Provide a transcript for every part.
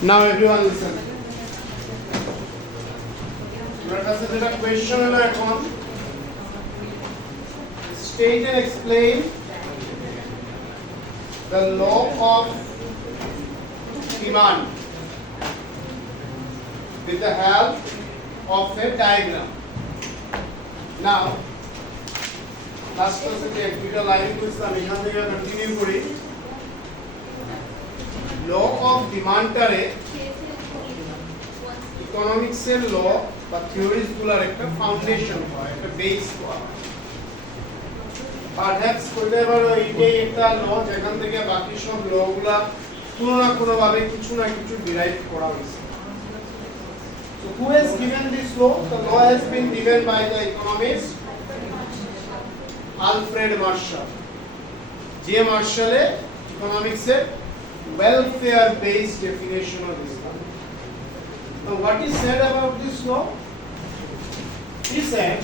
Now everyone listen. Your কাছে যেটা কোয়েশ্চন হলো এখন state and explain the law of demand with the help of a diagram. Now last class যে একটা লাইন করছিলাম এখান থেকে কন্টিনিউ করি ল অফ ডিমান্ডটারে ইকোনমিক্সের ল বা থিওরিজ গুলার একটা ফাউন্ডেশন হয় একটা বেস হয় পারহ্যাপস করতে পারো এইটাই একটা ল যেখান থেকে বাকি সব ল গুলা কোনো না কোনো ভাবে কিছু না কিছু ডিরাইভ করা হয়েছে so who has given this law the law has been given by the economist Alfred Marshall যে মার্শালে ইকোনমিক্সের welfare based definition of this law. Now what is said about this law? He said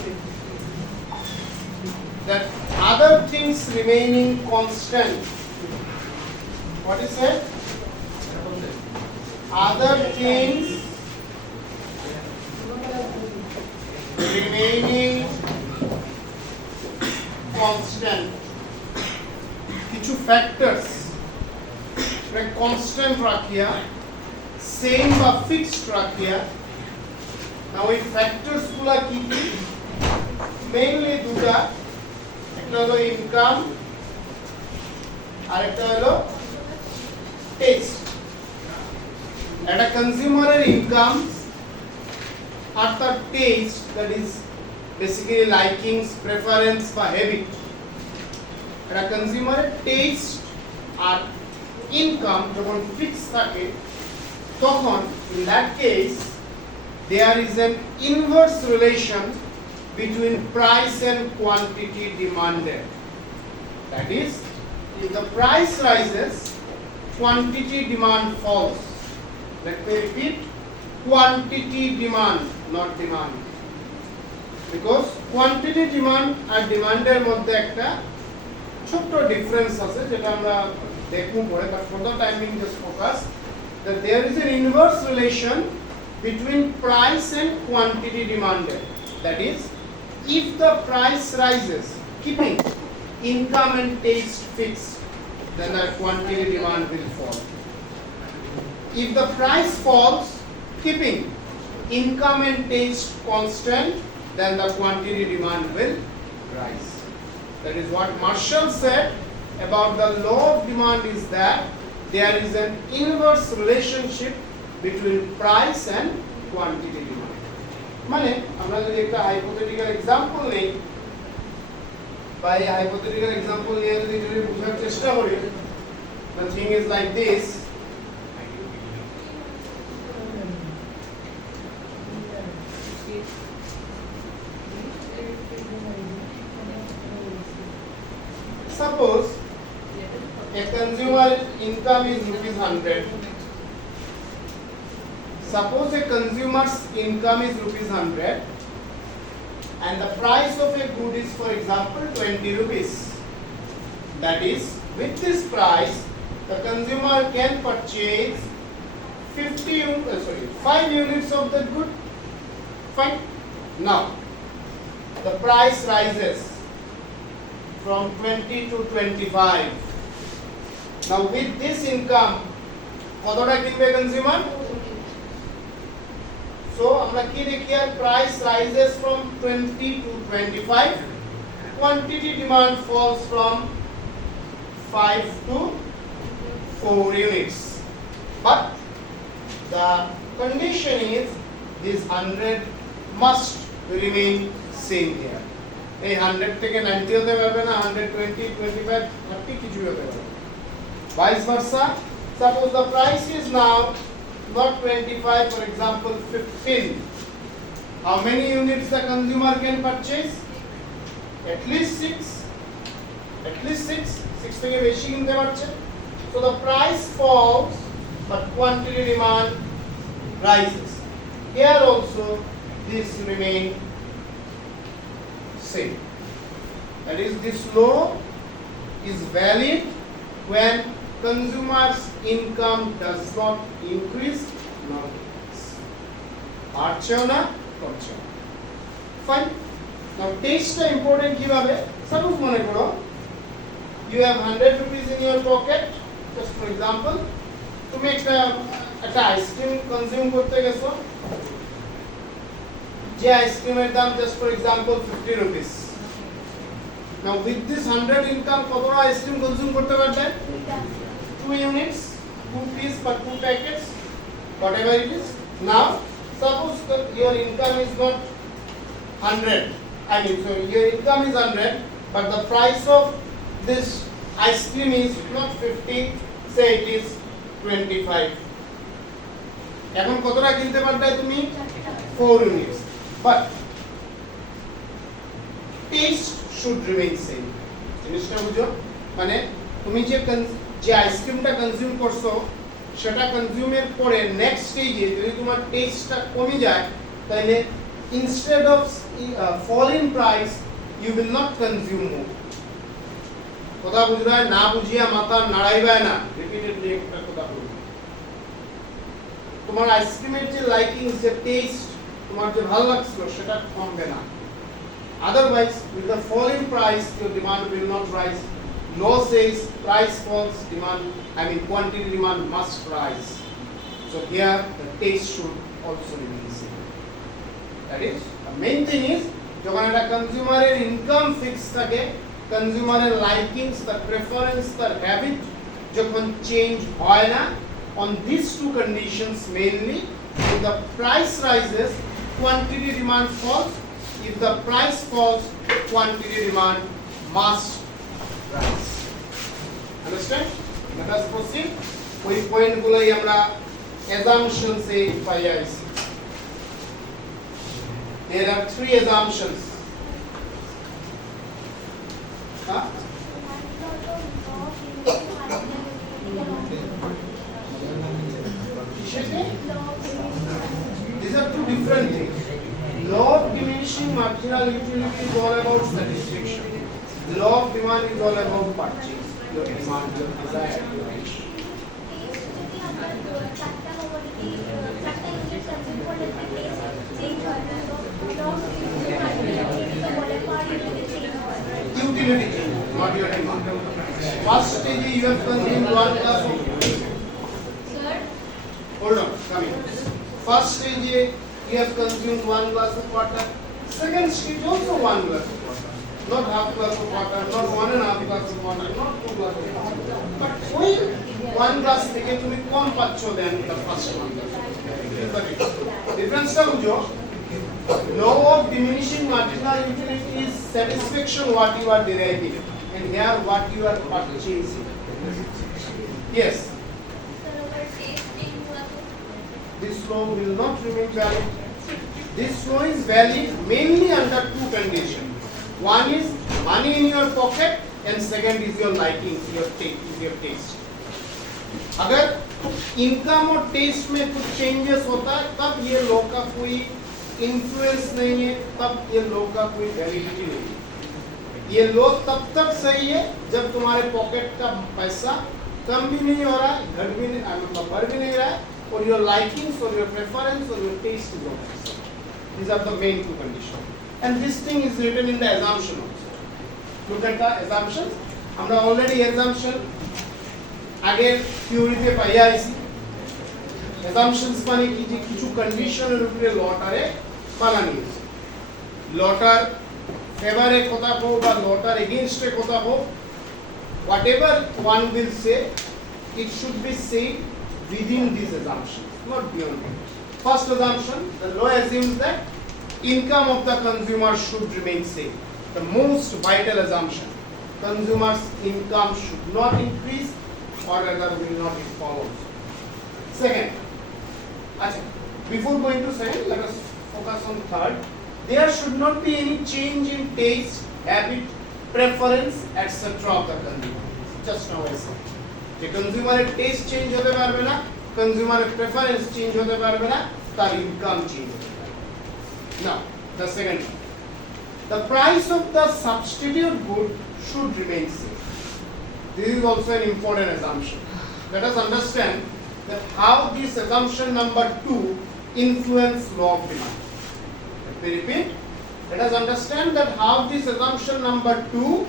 that other things remaining constant. What is said? Other things remaining constant. কিছু factors constant রাখিয়া সেম বা ফিক্সড রাখিয়া নাও এই ফ্যাক্টরস গুলা কি কি মেইনলি দুটা একটা হলো ইনকাম আর একটা হলো টেস্ট একটা কনজিউমারের ইনকাম আর তার taste that is basically likings preference বা হ্যাবিট একটা কনজিউমারের টেস্ট আর ইনকাম যখন ফিক্স থাকে তখন in that case there is an inverse relation between price and quantity demanded that is if the price rises quantity demand falls let me repeat quantity demand not demand because quantity demand আর ডিমান্ডের মধ্যে একটা ছোট ডিফারেন্স আছে যেটা আমরা দেখবো পরে but for the time being just focus that there is an inverse relation between price and quantity demanded that is if the price rises keeping income and taste fixed then the quantity demand will fall if the price falls keeping income and taste constant then the quantity demand will rise that is what Marshall said about the law of demand is that there is an inverse relationship between price and quantity demand মানে আমরা যদি একটা hypothetical example নেই বা এই hypothetical example নিয়ে যদি বোঝার চেষ্টা করি the thing is like this suppose a consumer income is rupees 100 suppose a consumer's income is rupees 100 and the price of a good is for example 20 rupees that is with this price the consumer can purchase 5 units of the good fine now the price rises from 20 to 25 now with this income কতটা কিনবে consumer so আমরা কি দেখি আর price rises from 20 to 25 quantity demand falls from 5 to 4 units but the condition is this 100 must remain same here এই 100 থেকে 90 হতে পারবে না 120 25 30 কিছু হতে পারবে vice versa suppose the price is now not 25 for example 15 how many units the consumer can purchase at least 6 থেকে বেশি কিনতে পারছে so the price falls but quantity demand rises here also this remain same that is this law is valid when consumers income does not increase nor decrease. বাড়ছেও না কমছেও না। Fine. Now taste টা important কিভাবে? Suppose মনে করো you have 100 rupees in your pocket, just for example, তুমি একটা আইসক্রিম কনজিউম করতে গেছো, যে আইসক্রিমের দাম just for example 50 rupees. Now with this 100 income কতটা আইসক্রিম কনজিউম করতে পারবে? 2 units, 2 piece per 2 packets, whatever it is. Now suppose that your income is not 100, so your income is 100, but the price of this ice cream is not 50, say it is 25. এখন কতটা কিনতে পারবে তুমি? 4 units. But taste should remain same. জিনিসটা বুঝো? মানে তুমি যে আইসক্রিমটা কনজিউম করছো সেটা কনজিউমের পরে নেক্সট স্টেজে যদি তোমার টেস্টটা কমে যায় তাহলে instead of fall in price you will not consume more. কথা বুঝরা না বুঝিয়া মাথা নাড়াইবা না, রিপিটেডলি একটা কথা বলবো। তোমার আইসক্রিমের যে লাইকিং, যে টেস্ট তোমার যে ভালো লাগছিল সেটা কমবে না। Otherwise, with the fall in price, your demand will not rise. Law says price falls, quantity demand must rise. So here the taste should also remain same. That is, the main thing is, যখন একটা কনজিউমারের income fix থাকে, কনজিউমারের লাইকিংস, তার প্রেফারেন্স, তার হ্যাবিট যখন চেঞ্জ হয় না, on these two conditions mainly, if the price rises, quantity demand falls. If the price falls, quantity demand must rise. Understand? Let us proceed. ওই পয়েন্টগুলোই আমরা assumptions এ পাইয়া আইছি। There are 3 assumptions. Huh? These are 2 different things. Law of diminishing marginal utility is all about satisfaction. The law of demand is all about purchase. Your demand, your desire, your wish. Utility change, not your demand. First stage you have consumed 1 glass of water. Sir? Hold on, coming. First stage you have consumed 1 glass of water. Second stage also 1 glass of water. Not half glass of water, not 1.5 glass of water, not 2 glass of water. But ওই 1 glass থেকে তুমি কম পাচ্ছ than the first 1 glass. ডিফারেন্সটা বুঝো। Law of diminishing marginal utility is satisfaction what you are deriving, and here what you are purchasing. Yes. This law will not remain valid. This law is valid mainly under 2 conditions. One is money in your pocket, and second is your liking, your taste. अगर इनकम और टेस्ट में कुछ चेंजेस होता है तब ये लॉ का कोई इन्फ्लुएंस नहीं है, तब ये लॉ का कोई वैलिडिटी नहीं है। ये लॉ तब तक सही है जब तुम्हारे पॉकेट का पैसा कम भी नहीं हो रहा है, घट भी नहीं, बढ़ भी नहीं रहा है, or your likings or your preference or your taste is okay. These are the main 2 conditions, and this thing is written in the assumption also. Look at the assumptions. আমরা already assumption আগে থিওরিতে পাইয়া আইছি। assumptions মানে কি, যে কিছু কন্ডিশনের উপরে লটারে বানানো হয়েছে। লটার ফেভারে কথা হোক বা লটার এগেইনস্টে কথা হোক, whatever one will say, it should be said within these assumptions, not beyond it. First assumption, the law assumes that income of the consumer should remain same. The most vital assumption, consumers' income should not increase or rather will not fall. Second, before going to second, let us focus on third. There should not be any change in taste, habit, preference, etc. of the consumer. Just now I said. যে কনজিউমারের test change হতে পারবে না, কনজিউমারের preference change হতে পারবে না, তার ইনকাম চেঞ্জ হতে পারবে। Now, the second one. The price of the substitute good should remain same. This is also an important assumption. let us understand that how this assumption number 2 influence law of demand. Let me repeat. Let us understand that how this assumption number 2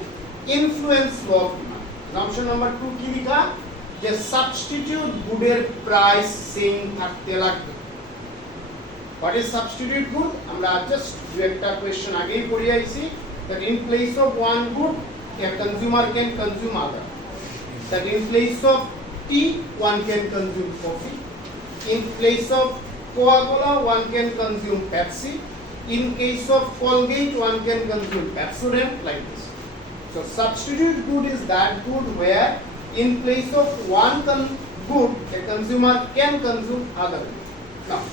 influence law of demand. Assumption number 2 কি লিখা যে সাবস্টিটিউট গুডের price same থাকতে লাগবে। What is substitute good? আমরা জাস্ট দু একটা কোশ্চেন আগেই পড়ে আইছি that in place of one good a consumer can consume other. That in place of tea one can consume coffee. In place of Coca-Cola one can consume Pepsi. In case of Colgate one can consume Pepsodent, like this. So substitute good is that good where in place of one good a consumer can consume other good. Now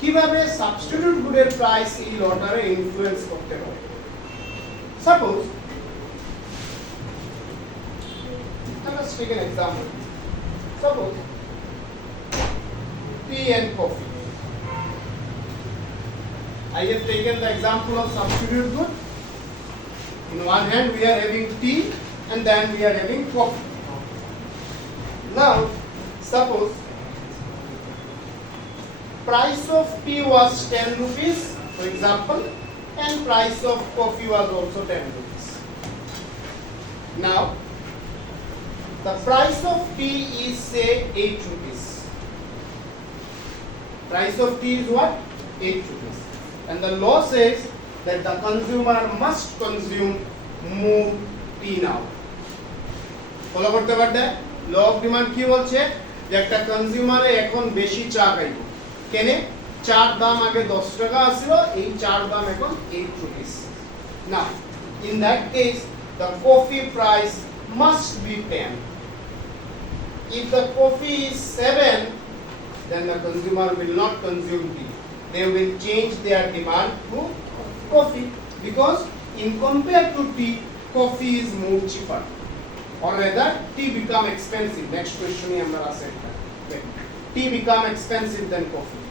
কিভাবে সাবস্টিটিউট গুডের প্রাইস এই লটারে ইনফ্লুয়েন্স করতে পারে? Suppose let us take an example. Suppose tea and coffee. I have taken the example of substitute good. In one hand we are having tea and then we are having coffee. Now suppose price of tea was 10 rupees for example and price of coffee was also 10 rupees. Now the price of tea is say 8 rupees. Price of tea is what? 8 rupees. And the law says that the consumer must consume more tea now. Follow করতে পারবে? ল of demand কি বলছে যে একটা কনজিউমারে এখন বেশি চা খাইব কেনে চার দাম আগে 10 টাকা ছিল এই চার দাম এখন 8 rupees. Now in that case the coffee price must be 10. If the coffee is 7 then the consumer will not consume tea. They will change their demand to coffee because in compared to tea coffee is more cheaper or rather tea become expensive. Next question আমরা আছে tea become expensive than coffee.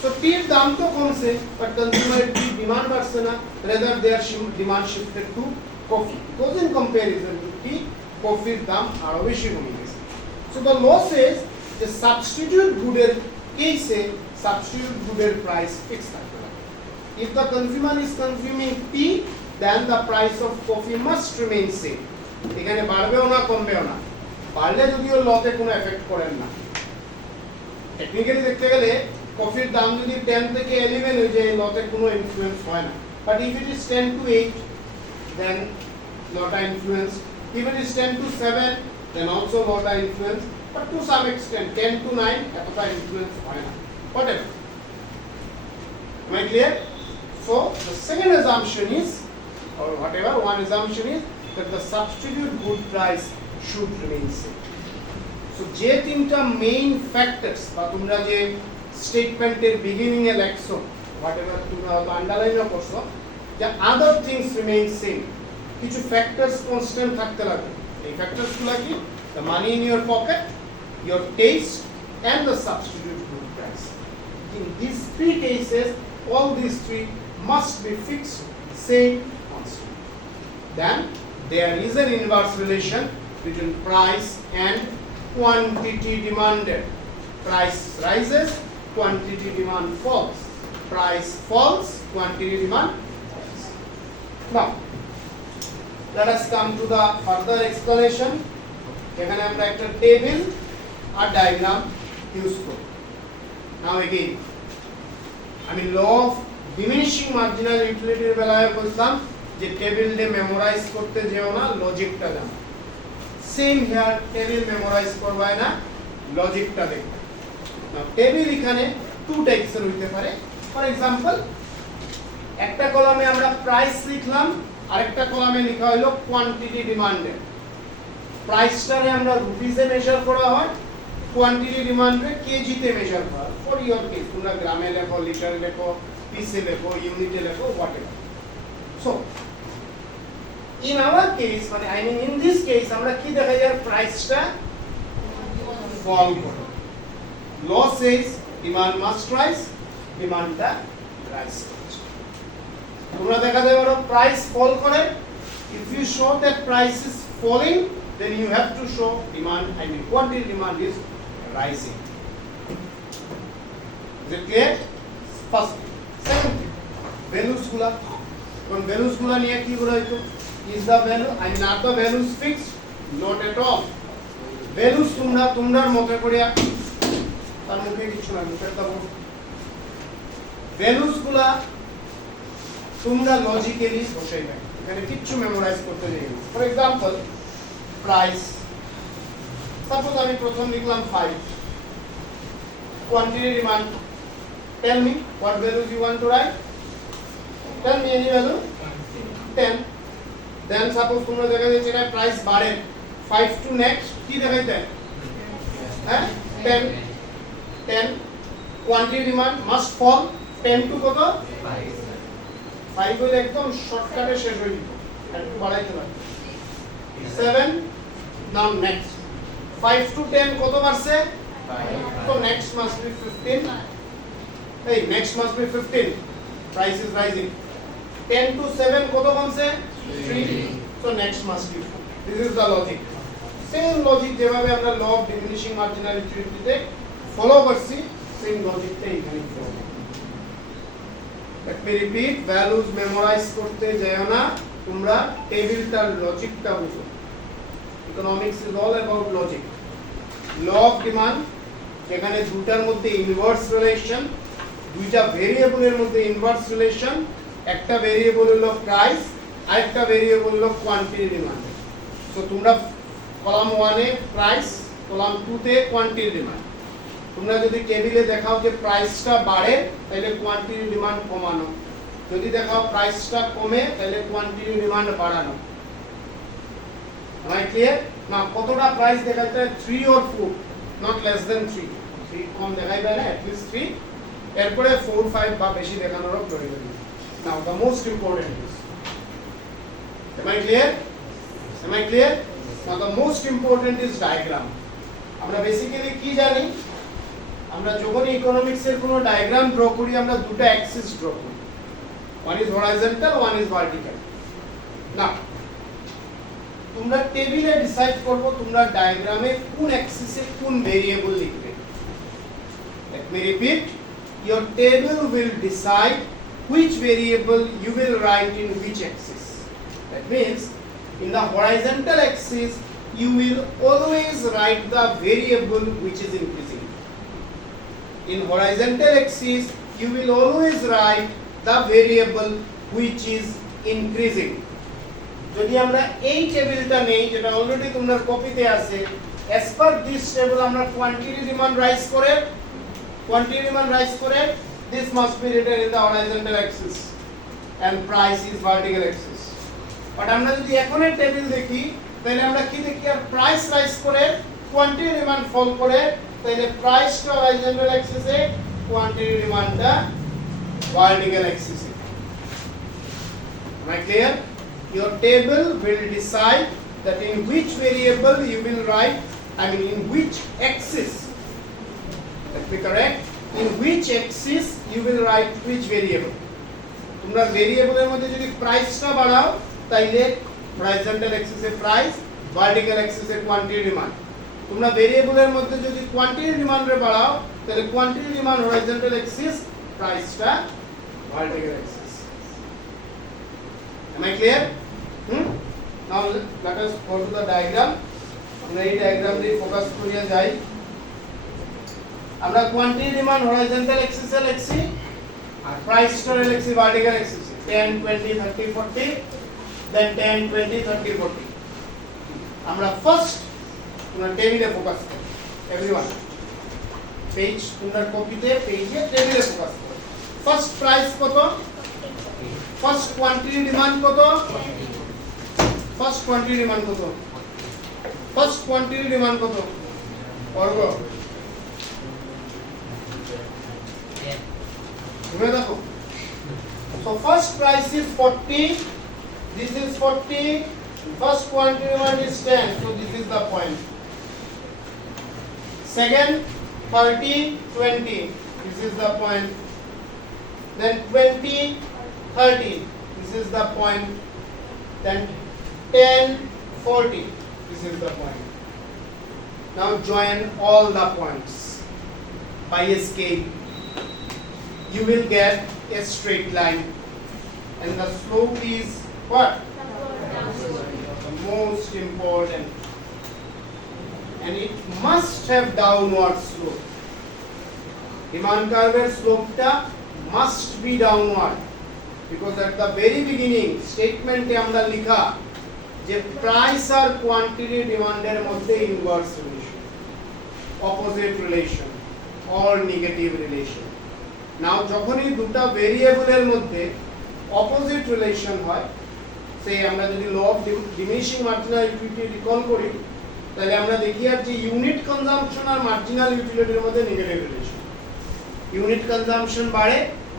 So tea দাম তো কমছে but consumer tea demand বাড়ছে না, rather their demand shifted to coffee because in comparison to tea coffee দাম আরো বেশি কমে গেছে. So the law says the substitute good এর কেসে substitute good এর price fixed থাকবে। If the consumer is consuming tea then the price of coffee must remain same. এখানে বাড়বেও না কমবেও না, বাড়লে যদিও লতে কোনো এফেক্ট করেন না। টেকনিক্যালি দেখতে গেলে কফির দাম যদি 10 থেকে 11 হয়ে যায় লতে কোনো ইনফ্লুয়েন্স হয় না, বাট ইফ ইট ইজ 10 to 8 then লটা ইনফ্লুয়েন্স, if it is 10 to 7 then also লটা influence, but to some extent 10 to 9 এতটা ইনফ্লুয়েন্স হয় না, whatever. Am I clear? So the second assumption is or whatever one assumption is that the substitute good price should remain same. So যে তিনটা main factors বা তোমরা যে স্টেটমেন্টের বিগিনিং এ লেখছো whatever তোমরা আন্ডারলাইনও করছো যে আদার থিংস রিমেইন সেম, কিছু ফ্যাক্টরস কনস্ট্যান্ট থাকতে লাগবে। এই ফ্যাক্টরসগুলো কি? the money in your pocket, your taste and the substitute good price. In these three cases all these three must be fixed same constant. Then there is an inverse relation between price and quantity demanded. Price rises, quantity demand falls. Price falls, quantity demand falls. Now let us come to the further explanation. এখানে আমরা একটা টেবিল আর diagram use করব। Now again আমি ল of diminishing marginal ইউটিলিটির বেলায় বললাম যে টেবিলটা মেমোরাইজ করতে যেও না, লজিকটা জানো। সেম হিয়ার টেবিল মেমোরাইজ করবাই না, লজিকটা দেখবে। নাও টেবিল এখানে টু টাইপসের হইতে পারে। ফর এক্সাম্পল একটা কলামে আমরা প্রাইস লিখলাম, আরেকটা কলামে লেখা হলো কোয়ান্টিটি ডিমান্ডেড। প্রাইসটারে আমরা রুপিসে মেজার করা হয়, কোয়ান্টিটি ডিমান্ডে কেজিতে মেজার করা হয়। ফর ইওর কেস তোমরা গ্রামে লেখো, লিটারে লেখো, পিসে লেখো, ইউনিটে লেখো, whatever. So in our case মানে I mean in this case আমরা কি দেখা যায় প্রাইসটা ফল করে। Law says demand must rise, demandটা rise করছে। তোমরা দেখা যায় বড় প্রাইস ফল করে, if you show that price is falling then you have to show demand, I mean quantity demand is rising. Is it clear? First thing. Second thing, values gula. Kon values gula niye ki bora hoyto? Is the value, I mean are the values fixed? Not at all. Values তোমরা মতে করিয়া তার মুখে কিছু না, মুখে দাও। ভ্যালুস গুলা তোমরা লজিক্যালি বসাইবে, এখানে কিচ্ছু মেমোরাইজ করতে যাই না। ফর এক্সাম্পল প্রাইস, সাপোজ আমি প্রথম লিখলাম 5, quantity demand, tell me what values you want to write, tell me any value 10, then suppose তোমরা দেখা যাচ্ছে এটা প্রাইস বাড়ে 5 টু নেক্সট কি দেখাইতে, হ্যাঁ 10 কোয়ান্টিটি ডিমান্ড মাস্ট ফল 10 টু কত 5 হইলে একদম শর্টকাটে শেষ হয়ে যাবে, একটু বাড়াইতে পারি 7, নাও নেক্সট 5 টু 10 কত বাড়ছে 5, তো নেক্সট মাস্ট বি 15, এই next must be 15, price is rising 10 to 7 কত কমছে 3, so next must be 4. This is the logic. Same logic যেভাবে আমরা law of diminishing marginality তে ফলো করছি, same logic তে এখানে follow. Let me repeat, values memorize করতে যাও না, তোমরা টেবিলটার লজিকটা বুঝো। Economics is all about logic. Law of demand যেখানে দুটার মধ্যে ইনভার্স রিলেশন, দুইটা ভেরিয়েবলের মধ্যে ইনভার্স রিলেশন, একটা ভেরিয়েবল হলো প্রাইস, আরেকটা ভেরিয়েবল হলো কোয়ান্টিটি ডিমান্ড। সো তোমরা কলাম 1 এ প্রাইস, কলাম 2 তে কোয়ান্টিটি ডিমান্ড। তোমরা যদি টেবিলে দেখাও যে প্রাইসটা বাড়ে তাহলে কোয়ান্টিটি ডিমান্ড কমানো, যদি দেখাও প্রাইসটা কমে তাহলে কোয়ান্টিটি ডিমান্ড বাড়ানো। Am I clear? না কতটা প্রাইস দেখাইতে 3 or 4, not less than 3, 3 কম দেখাইবে না, at least 3, এরপরে 4 5 বা বেশি দেখানোরও প্রয়োজন নেই। Now the most important is, am I clear? Am I clear? Now the most important is diagram. আমরা বেসিক্যালি কি জানি, আমরা যখনই ইকোনমিক্স এর কোনো ডায়াগ্রাম ড্র করি আমরা দুটো অ্যাক্সিস ড্র করি, one is horizontal, one is vertical. না তোমরা টেবিলে ডিসাইড করবো তোমরা ডায়াগ্রামে কোন অ্যাক্সিসে কোন ভেরিয়েবল লিখবে। Let me repeat, your table will decide which variable you will write in which axis. That means in the horizontal axis you will always write the variable which is increasing. In horizontal axis you will always write the variable which is increasing. যদি আমরা এই টেবিলটা নেই যেটা অলরেডি তোমাদের কপিতে আছে, as per this table আমরা কোয়ান্টিটি ডিমান্ড রাইজ করে this must be written in the horizontal axis and price is vertical axis. But আমরা যদি এখনের টেবিল দেখি তাহলে আমরা কি দেখি, আর প্রাইস রাইজ করে কোয়ান্টিটি ডিমান্ড ফল করে, তাহলে প্রাইসটা horizontal axis এ, কোয়ান্টিটি ডিমান্ডটা vertical axis এ। Am I clear? Your table will decide that in which variable you will write, I mean in which axis, let me correct, in which axis you will write which variable. তোমরা ভেরিয়েবলের মধ্যে যদি প্রাইসটা বাড়াও তাইলে horizontal axis এ price, vertical axis এ quantity demand. তোমরা ভেরিয়েবলের মধ্যে যদি কোয়ান্টিটি ডিমান্ডে বাড়াও তাহলে কোয়ান্টিটি ডিমান্ড horizontal axis, প্রাইসটা vertical axis. Am I clear? Now let us go to the diagram. আমরা এই diagram দিয়ে ফোকাস করিয়া যাই। আমরা কোয়ান্টিটি ডিমান্ড horizontal axis এ লিখছি আর প্রাইসটা লিখছি vertical axis এ, 10 20 30 40, then 10 20 30 40। আমরা ফার্স্ট তোমরা টেবিলে ফোকাস করো, एवरीवन পেজ তোমরা কপিতে পেজে টেবিলে ফোকাস করো। ফার্স্ট প্রাইস কত, ফার্স্ট কোয়ান্টিটি ডিমান্ড কত, ফার্স্ট কোয়ান্টিটি ডিমান্ড কত, ফার্স্ট কোয়ান্টিটি ডিমান্ড কত বর্গ, তুমি দেখো। So first price is 40, this is 40, first quantity demand is 10, so this is the point. Second 30 20, this is the point. Then 20 30, this is the point. Then 10 40, This is the point. Now join all the points by a scale. You will get a straight line, and the slope is what? The most important, and it must have downward slope. Demand curve slope ta must be downward, because at the very beginning statement e amra likha je price R quantity demand এর মধ্যে inverse relation, opposite relation or negative relation. Now যখনই দুটো ভেরিয়েবল এর মধ্যে opposite relation হয়, সেই আমরা যদি law of diminishing marginal utility recall করি, তাহলে আমরা দেখি আর যে ইউনিট কনজাম্পশন আর মার্জিনাল ইউটিলিটির মধ্যে নেগেটিভ রিলেশন। ইউনিট কনজাম্পশন বাড়ে,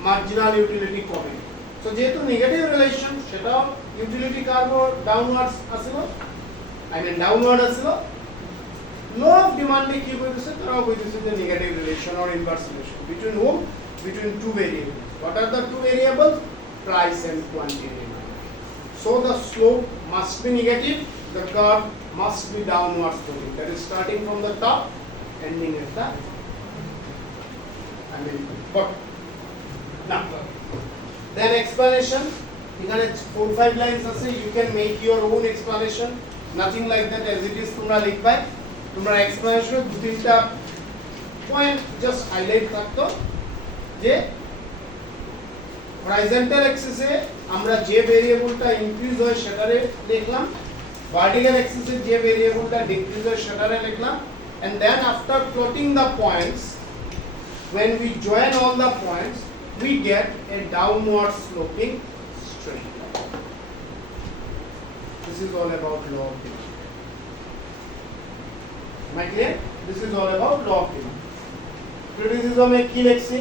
মার্জিনাল ইউটিলিটি কমে। সো যেহেতু নেগেটিভ রিলেশন, সেটাও ইউটিলিটি কার্ভ ডাউনওয়ার্ডস আসিল, ডাউনওয়ার্ড আসিল। ল অফ ডিমান্ডে কি কইতেছে? তারাও কইতেছে যে negative relation or inverse relation between home, between two variables. What are the two variables? Price and quantity. So the slope must be negative, the curve must be downward sloping. That is starting from the top, ending at the bottom. Now, then explanation. এখানে 4-5 lines আছে, you can make your own explanation. Nothing like that as it is তোমরা লিখবে। তোমরা explanation দু তিনটা point just highlight থাকতো, যে হরাইজন্টাল অ্যাক্সিসে আমরা যে ভেরিয়েবলটা ইনক্রিজ হয় সেটারে লিখলাম, ভার্টিক্যাল অ্যাক্সিসে যে ভেরিয়েবলটা ডিক্রিজ হয় সেটারে লিখলাম, and then after plotting the points, when we join all the points, we get a downward sloping straight line. This is all about law of demand. Am I clear? This is all about law of demand. Criticism এ কি লিখছি?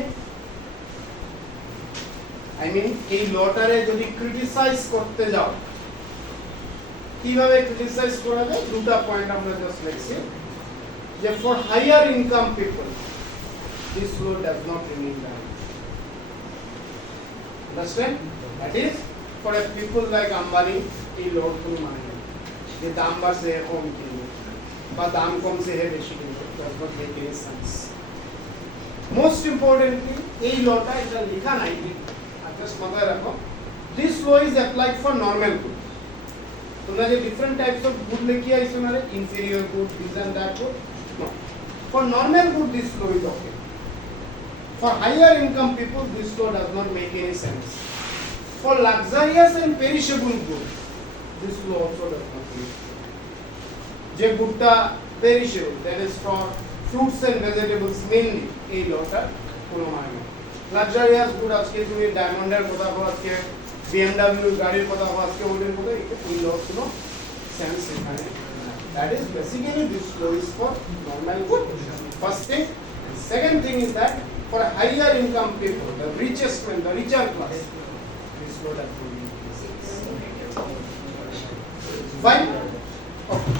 এই লটারে যদি ক্রিটিসাইজ করতে যাও, কিভাবে ক্রিটিসাইজ করা যায়? দুটো পয়েন্ট আমরা জাস্ট লিখছি, যে for higher income people this law does not remain valid. Understand? That is for a people like Ambani, এই লোড কোনো মানে না যে দাম বাড়ছে কম কিনবে বা দাম কমছে হে বেশি কিনবে, does not make any sense. Most importantly এই লটা এটা লেখা নাই, just মাথায় রাখো, this law is applied for normal good. তোমরা যে different types of good লিখি আইছো না, inferior good, this and that good, no. For normal good this law is okay. For higher income people this law does not make any sense. For luxurious and perishable good this law also does not make sense. যে গুডটা perishable, that is for fruits and vegetables mainly, এই লটা কোনো মানে না। Luxurious good, আজকে তুমি ডায়মন্ডের কথা বলো, আজকে বিএমডব্লিউ গাড়ির কথা বলো, আজকে ওদের কথা, এটা এই লস কোনো সেন্স এখানে। That is basically this law is for normal good, first thing. Second thing is that for higher income people, the richest man, the richer class, this law that will be fine. Okay,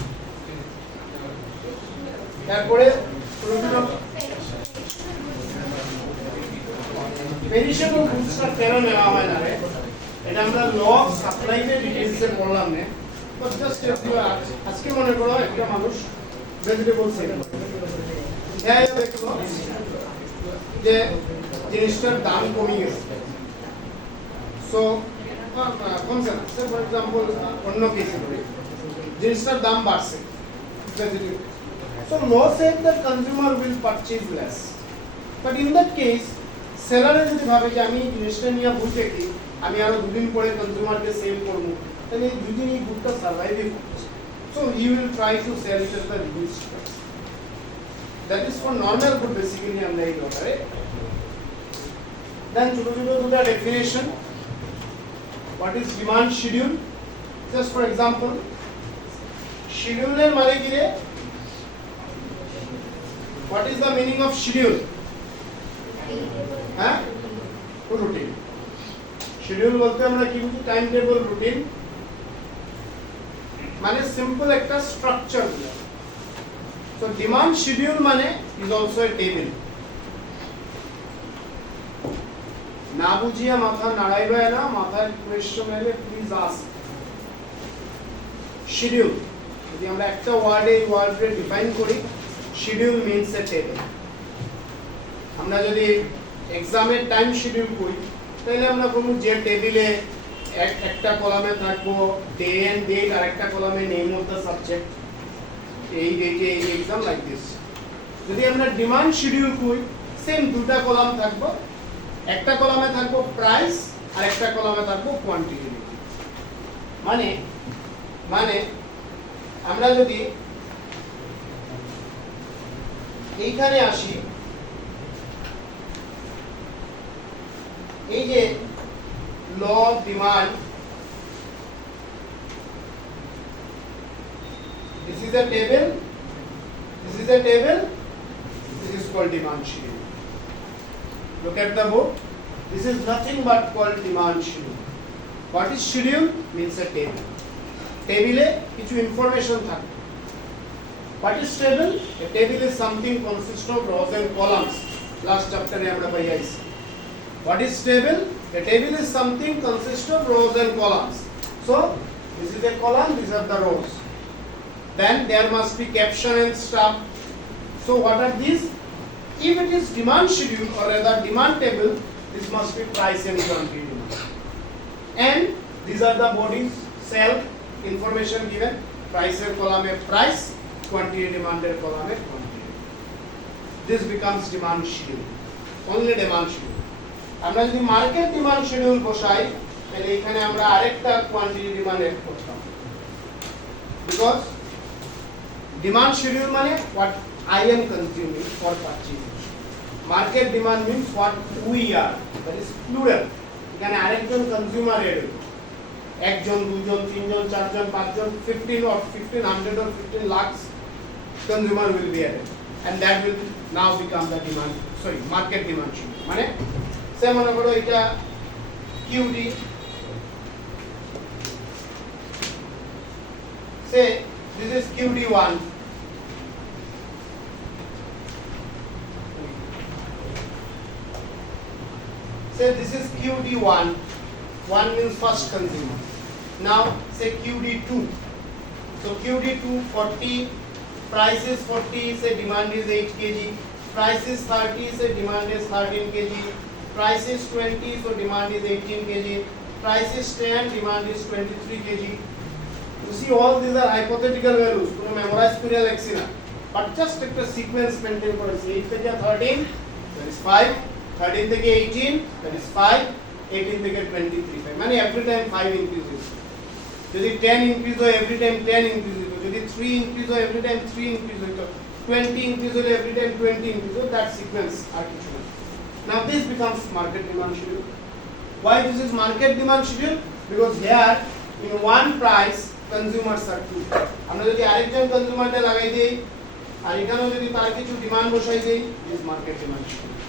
তারপরে perishable গুডসটা কেন নেওয়া হয় না রে? এটা আমরা law of সাপ্লাইতে ডিটেইলসে বললাম না, বাট জাস্ট আজকে মনে করো একটা মানুষ ভেজিটেবল সেল করে, দেখলো যে জিনিসটার দাম কমে গেছে, সো কমছে না, ফর এক্সাম্পল অন্য কেসে ধরি জিনিসটার দাম বাড়ছে vegetable, so law said that consumer will purchase less, but in that case সেলারে যদি ভাবে যে আমি জিনিসটা নিয়ে বুঝে কি আমি আরো দুদিন পরে কনজিউমারকে সেল করবো, তাহলে এই দুদিন এই গুডটা সার্ভাইভই করছে, so he will try to sell it at the reduced price. That is for normal good basically আমরা এই লটারে। দেন ছোট ছোট দুটো definition. What is demand schedule? Just for example, শিডিউলের মানে কি রে? What is the meaning of schedule? হ্যাঁ, রুটিন। শিডিউল বলতে আমরা কি বুঝি? টাইম টেবল, রুটিন মানে সিম্পল একটা স্ট্রাকচার। সো ডিমান্ড শিডিউল মানে ইজ অলসো এ টেবিল। না বুঝিয়া মাথা নাড়াইবে না, মাথায় কোয়েশ্চন এলে প্লিজ আস্ক। শিডিউল যদি আমরা একটা ওয়ার্ডে এই ওয়ার্ডে ডিফাইন করি, শিডিউল মিন্স এ টেবিল। আমরা যদি এক্সামের টাইম শিডিউল করি তাহলে আমরা বলবো যে টেবিলে একটা কলামে থাকবো ডে এন্ড ডেট, আর একটা কলামে নেম অফ দ্য সাবজেক্ট, এই ডেটে এই এক্সাম লাইক দিস। যদি আমরা ডিমান্ড শিডিউল করি, সেম দুটা কলাম থাকবো, একটা কলামে থাকবো প্রাইস আর একটা কলামে থাকবো কোয়ান্টিটি। মানে মানে আমরা যদি এইখানে আসি, এই যে law of demand, this is a table, this is a table, this is called demand schedule. Look at the book, this is nothing but called demand schedule. What is schedule? Means a table. Table e kichu information thakbe. What is table? A table is something consist of rows and columns. Last chapter e amra pai aisi. What is table? A table is something consist of rows and columns. So this is a column, these are the rows. Then there must be caption and stuff. So what are these? If it is demand schedule or rather demand table, this must be price and quantity demand. And these are the bodies, cell, information given, price er column e price, quantity demand er column e quantity. This becomes demand schedule. Only demand schedule. আমরা যদি market demand schedule বসাই তাহলে এখানে আমরা আরেকটা quantity demand add করতাম, because demand schedule মানে what I am consuming for purchasing. Market demand means what we are, that is plural. এখানে আরেকজন কনজিউমার এড হবে, একজন, দুইজন, তিনজন, চারজন, পাঁচজন, 15 or 1500 or 15 lakhs consumer will be added, and that will now become the demand, sorry, market demand schedule. মানে সে মনে করো এটা QD, say this is QD1, say this is QD1, 1 means first consumer. Now say QD2, so QD2 40, price is 40, say demand is 8 kg, price is 30, say demand is 13 kg, price is 20, so demand is 18 kg, price is 10, demand is 23 kg. You see, all these are hypothetical values, to memorize করে লেখছি না, but just একটা sequence maintain করেছি। 8 থেকে 13, that is 5, 13 থেকে 18, that is 5, 18 থেকে 23, 5, মানে every time 5 increases. যদি 10 increase হয় every time 10 increase হইতো, যদি 3 increase হয় every time 3 increase হইতো, 20 increase হলে every time 20 increase হইতো, that sequence আর কিছু না। Now this becomes market demand schedule. Why this is market demand schedule? Because here in one price consumers are two. আমরা যদি আরেকজন কনজিউমারটা লাগাই দেই আর এখানেও যদি তার কিছু ডিমান্ড বসাই দেই, this market demand schedule.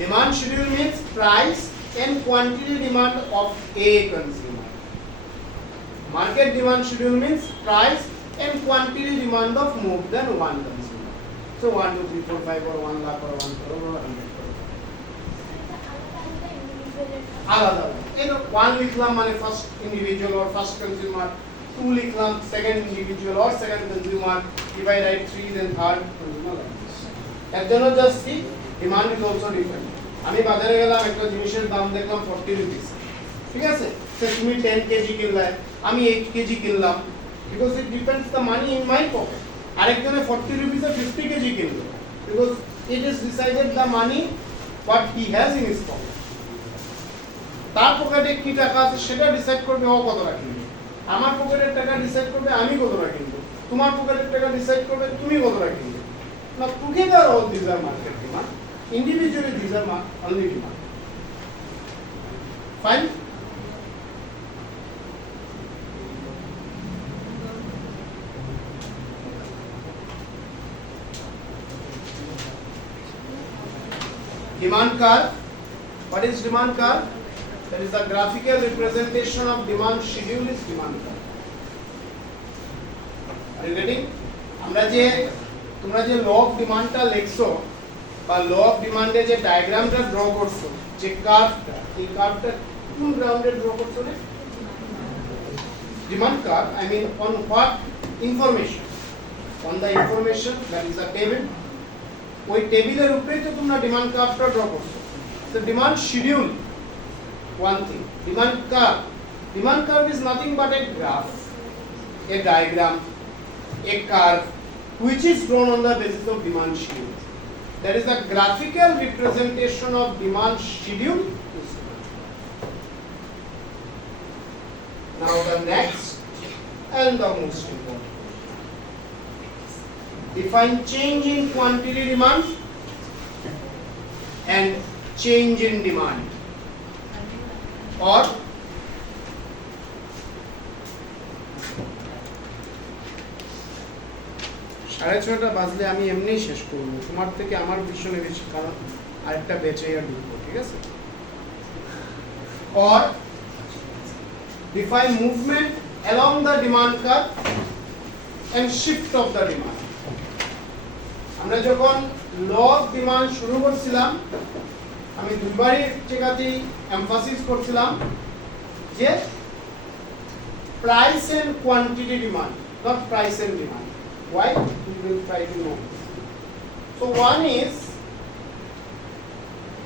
Demand schedule means price and quantity demand of a consumer. Market demand schedule means price and quantity demand of more than one consumer. So 1, 2, 3, 4, 5 or 1 lakh or 1 crore or 100 crore. আলাদা এই 1 লিখলাম মানে first individual or first consumer, 2 লিখলাম second individual or second consumer, if I write 3 then third consumer like this. এর জন্য জাস্ট কি demand is also different. আমি বাজারে গেলাম, একটা জিনিসের দাম দেখলাম 40 রুপিস, ঠিক আছে, সে তুমি 10 কেজি কিনলে, আমি 8 কেজি কিনলাম, because it depends the money in my pocket. আরেকজনে 40 রুপিসে 50 কেজি কিনলো, because it is decided the money what he has in his pocket. তার পকেটে কি টাকা আছে সেটা ডিসাইড করবে ও কতটা কিনবে, আমার পকেটের টাকা ডিসাইড করবে আমি কতটা কিনবো, তোমার পকেটের টাকা ডিসাইড করবে তুমি কতটা কিনবে। না, together all this are market demand, individually these are only demand. Fine. Demand curve. What is demand curve? That is the graphical representation of demand schedule is demand curve. Are you getting? তোমরা যে law of ডিমান্ডটা লিখছো বা ল of ডিমান্ডে যে ডায়াগ্রামটা ড্র করছো, যে কার্ভটা, এই কার্ভটা কোন গ্রাউন্ডে ড্র করছো? Demand curve, I mean on what information. On the information, that is a table. ওই টেবিলের উপরেই তো তোমরা ডিমান্ড কার্ভটা ড্র করছো। So demand schedule, one thing. Demand curve is nothing but a graph, a diagram, a curve which is drawn on the basis of demand schedule. That is the graphical representation of demand schedule. Now the next and the most important. Define change in quantity demand and change in demand. Or সাড়ে ছয়টা বাজলে আমি এমনিই শেষ করবো, তোমার থেকে আমার পিছনে বেশি, কারণ আরেকটা বেঁচে ঢুকবো, ঠিক আছে? Or define movement along the demand curve and shift of the demand. আমরা যখন ল অফ ডিমান্ড শুরু করছিলাম, আমি দুইবারই জায়গাতেই এমফাসিস করছিলাম যে price and quantity demand, not price and demand. Why? We will try to know. So one is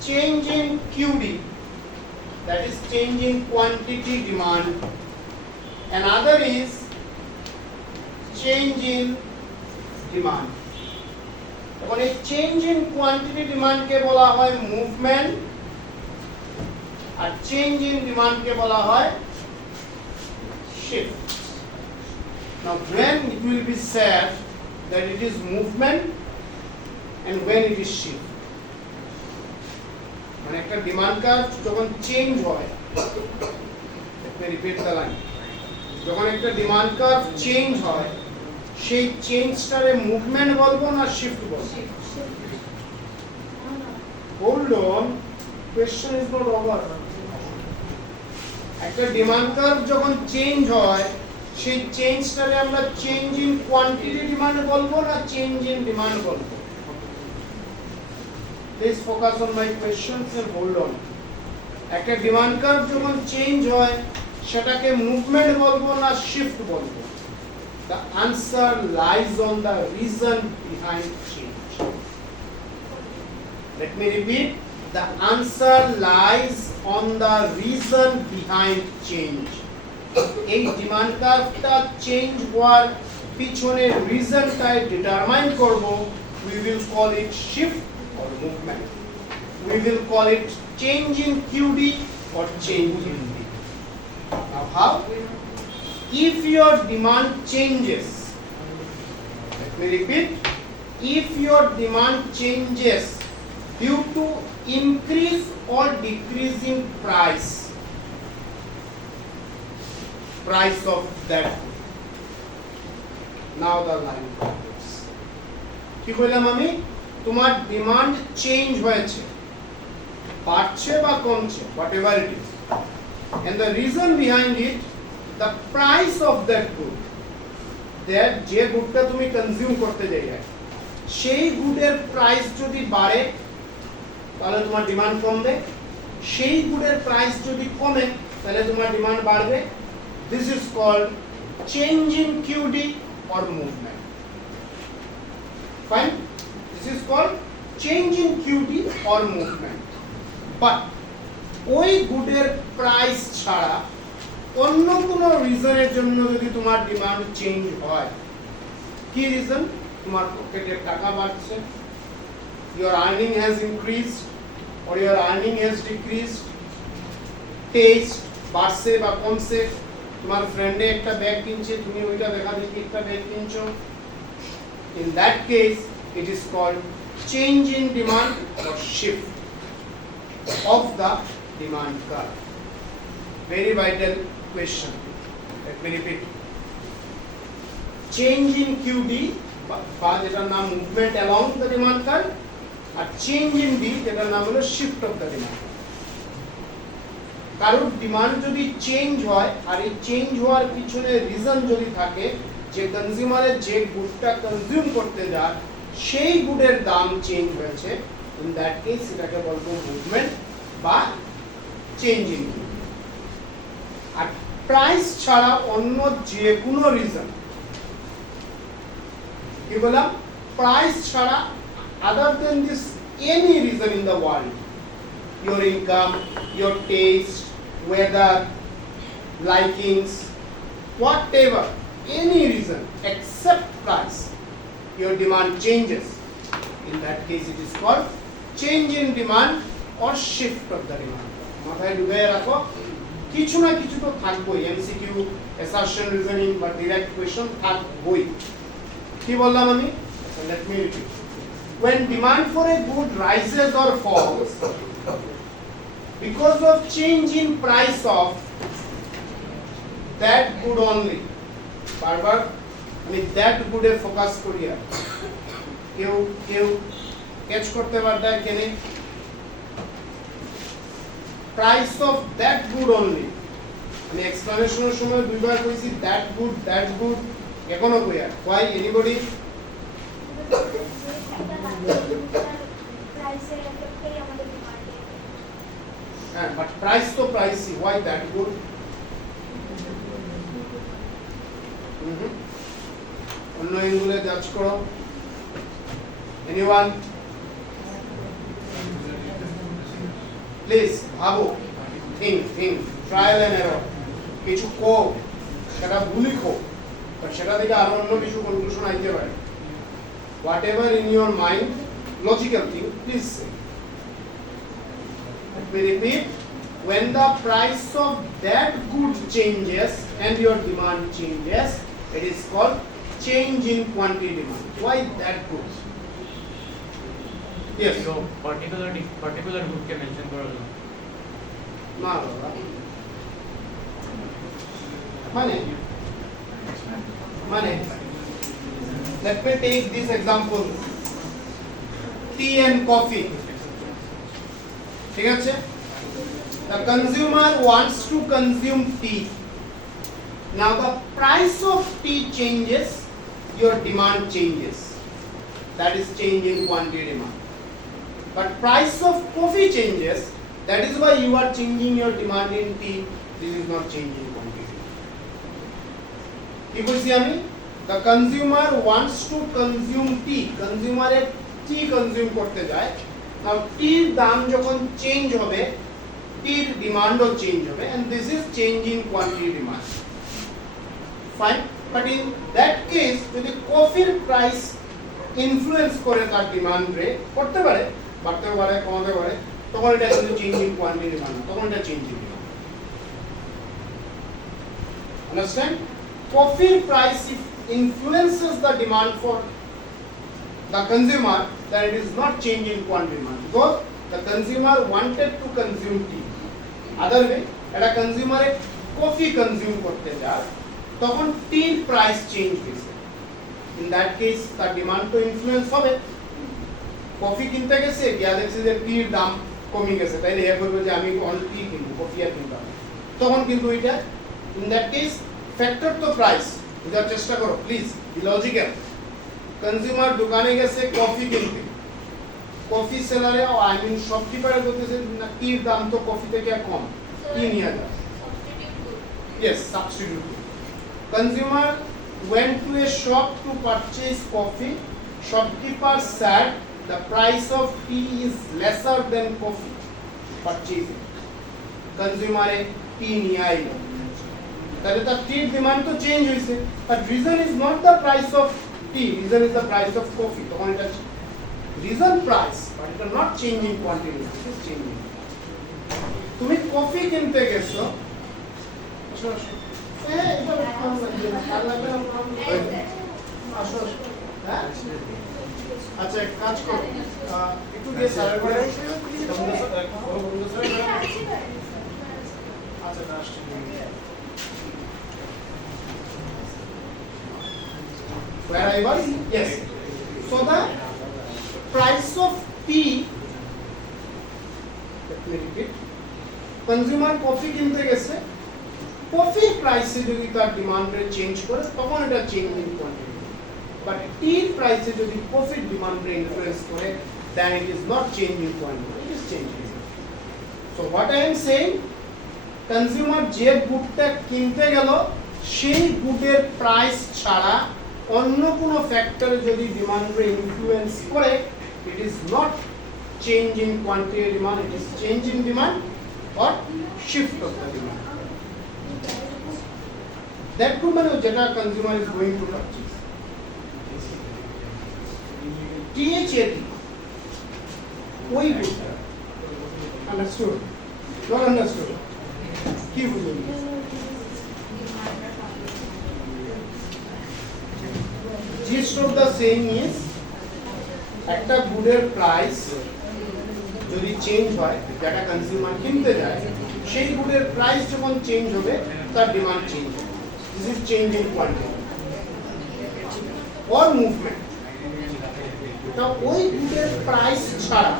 change in QD, that is change in quantity demand. Another is change in demand. এখন এই change in quantity ডিমান্ডকে বলা হয় মুভমেন্ট, আর change in ডিমান্ডকে বলা হয় shift. Now when it will be said that it is movement and when it is shift, মানে একটা ডিমান্ড কার্ভ যখন চেঞ্জ হয়, let me repeat the line, যখন একটা ডিমান্ড কার্ভ চেঞ্জ হয়, সেই চেঞ্জটারে মুভমেন্ট বলবো না শিফট বলবো? Hold on, question is not over. একটা ডিমান্ড কার্ভ যখন চেঞ্জ হয়, সেই চেঞ্জটারে আমরা চেঞ্জ ইন কোয়ান্টিটি ডিমান্ড বলবো না চেঞ্জ ইন ডিমান্ড বলবো? Please focus on my questions and hold on. একটা ডিমান্ড কার্ভ যখন চেঞ্জ হয়, সেটাকে মুভমেন্ট বলবো না শিফট বলবো? The answer lies on the reason behind change. Let me repeat. The answer lies on the reason behind change. এই ডিমান্ড কার্ভটা চেঞ্জ হওয়ার পিছনে রিজনটাই ডিটারমাইন করব. We will call it shift or movement. We will call it change in QD or change in D. Now how? If your demand changes, let me repeat, if your demand changes due to increase or decrease in price of that good. Now the line comes. কি বললাম আমি? তোমার demand change হয়েছে, বাড়ছে বা কমছে, whatever it is, and the reason behind it, the price of that good, that যে গুডটা তুমি কনজিউম করতে যাইবে, সেই গুডের প্রাইস যদি বাড়ে তাহলে তোমার ডিমান্ড কমবে, সেই গুডের প্রাইস যদি কমে তাহলে তোমার ডিমান্ড বাড়বে. This is called change in QD or movement. Fine? This is called change in QD or movement. But ওই গুডের প্রাইস ছাড়া অন্য কোনো রিজনের জন্য যদি তোমার ডিমান্ড চেঞ্জ হয়, কি রিজন? তোমার পকেটে টাকা বাড়ছে, your earning has increased or your earning has decreased, taste বাড়ছে বা কমছে, তোমার ফ্রেন্ডে একটা ব্যাগ কিনছে, তুমি ওইটা দেখা দেখি একটা ব্যাগ কিনছো, in that case it is called change in demand or shift of the demand curve. Very vital question. Let me repeat. Change in QD, বা যেটার নাম movement along the demand curve, আর change in D যেটার নাম হলো shift of the demand. কারণ ডিমান্ড যদি চেঞ্জ হয় আর এই চেঞ্জ হওয়ার পিছনে রিজন যদি থাকে যে কনজিউমারের যে গুডটা কনজিউম করতে যায় সেই গুডের দাম চেঞ্জ হয়েছে, ইন দ্যাট কেস এটাকে বলবো মুভমেন্ট বা চেঞ্জ ইন। আর প্রাইস ছাড়া অন্য যে কোনো রিজন কি বললাম প্রাইস ছাড়া other than this any reason in the world, your income, your taste, weather, likings, whatever, any reason except price, your demand changes. In that case it is called change in demand or shift of the demand. মাথায় ঢুকিয়ে রাখো কিছু না কিছু তো থাকবেই, MCQ, assertion, reasoning বা direct question থাকবেই। কি বললাম আমি? Let me repeat. When demand for a good rises or falls because of change in price of that good only, বারবার আমি that good এ ফোকাস করি। আর কেউ কেউ ক্যাচ করতে পারবে কেন? Price of that good only, আমি এক্সপ্লেনেশনের সময় দুইবার কইছি that good এখনো কই। আর why anybody? But price to pricey. Why that good? অন্য এঙ্গুলে জাজ করো। Anyone? Please, ভাবো, think, trial and error. কিছু কো, সেটা ভুলি কো, but সেটা থেকে আরো অন্য কিছু কনক্লুশন আইতে পারে। Whatever in your mind, logical thing, please say. Let me repeat. When the price of that good changes and your demand changes, it is called change in quantity demand. Why that good? Yes. So particular good के mention करो ना। ना बाबा। माने let me take this example, tea and coffee. ঠিক আছে? The consumer wants to consume tea. Now the price of tea changes, your demand changes. That is change in quantity demand. But price of coffee changes, that is why you are changing your demand in tea. This is not change in quantity. কি বলছি আমি? The consumer wants to consume tea. Consumer A tea consume করতে যায়। Now tea দাম যখন চেঞ্জ হবে, tea demand ও চেঞ্জ হবে, and this is change in quantity demand. Fine. But in that case, যদি কফির প্রাইস ইনফ্লুয়েন্স করে তার ডিমান্ড রে করতে পারে, বাড়তে পারে, কমাতে পারে, তখন এটা কিন্তু চেঞ্জ ইন কোয়ান্টিটি ডিমান্ড, তখন এটা change in demand. Understand? Coffee price if influences the demand for the consumer, then it is not change in quantity demand, because the consumer wanted to consume tea. Other way, এটা কনজিউমারে coffee consume করতে যায়, তখন টির price change হয়েছে। In that case, তার ডিমান্ড তো ইনফ্লুয়েন্স হবে। কফি কিনতে গেছে, গিয়া দেখছে যে টির দাম কমে গেছে, তাইলে এ বলবে যে আমি অনলি টি কিনবো, কফি আর কিনবো না। তখন কিন্তু এটা in that case ফ্যাক্টর তো প্রাইস। বুঝার চেষ্টা করো প্লিজ, বি লজিক্যাল। কনজিউমার দোকানে গেছে কফি কিনতে, কফি সেলারে আই মিন শপকিপারে বলতেছে না টির দাম তো কফি থেকে কম, কি নিয়ে যাও? Yes, substitute. Consumer went to a shop to purchase coffee. Shopkeeper said the price of tea is lesser than coffee. Purchasing. Consumer a tea নিয়ে আইলো, তাহলে তার টির ডিমান্ড তো চেঞ্জ হয়েছে, but reason is not the price of T, reason is the price of coffee. তখন এটা reason price, but এটা not changing quantity, it is changing. তুমি কফি কিনতে গেছো, আসো আসো, এটা কম লাগবে, আর লাগবে না, আসো আসো, হ্যাঁ আচ্ছা এক কাজ করো, একটু দিয়ে স্যারের করে আচ্ছা আসছি। Where I was? Yes. So the price of tea, let me repeat, consumer coffee কিনতে গেছে, কফির প্রাইসে যদি তার ডিমান্ড রে চেঞ্জ করে তখন এটা চেঞ্জ ইন কোয়ান্টিটি, বাট টির প্রাইসে যদি কফির ডিমান্ড রে ইনফ্লুয়েন্স করে then it is not change in quantity, it is change in. So what I am saying, consumer যে গুডটা কিনতে গেল সেই গুডের প্রাইস ছাড়া অন্য কোনো ফ্যাক্টরে যদি ডিমান্ডে ইনফ্লুয়েন্স করে, it is not change in quantity demand, it is change in demand or shift of the demand. That to মানে যেটা consumer is going to purchase. THAT ওই বুঝতে আন্ডারস্টুড নট আন্ডারস্টুড কি বুঝলেন? gist of the saying is একটা গুডের প্রাইস যদি চেঞ্জ হয়, যেটা কনজিউমার কিনতে যায়, সেই গুডের প্রাইস যখন চেঞ্জ হবে তার ডিমান্ড চেঞ্জ হবে। This is change in quantity or movement. তা ওই গুডের প্রাইস ছাড়া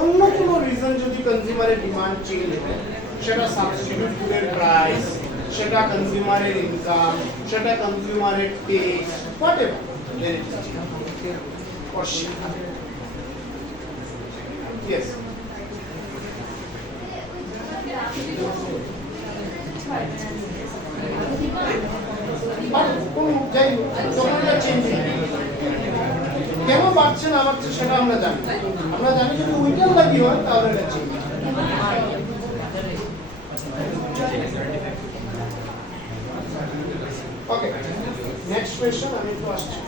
অন্য কোনো রিজন যদি কনজিউমারের ডিমান্ড চেঞ্জ হয়, সেটা সাবস্টিটিউট গুডের প্রাইস, সেটা কনজিউমারের ইনকাম, সেটা কনজিউমারের taste, whatever, then it is change or shift. Yes. But কোন যাই হোক, যখন এটা চেঞ্জ হয়, কেন বাড়ছে না বাড়ছে সেটা আমরা জানি। আমরা জানি যদি উইটার লাগি হয় তাহলে এটা চেঞ্জ। Okay. Next question, আমি একটু আসছি।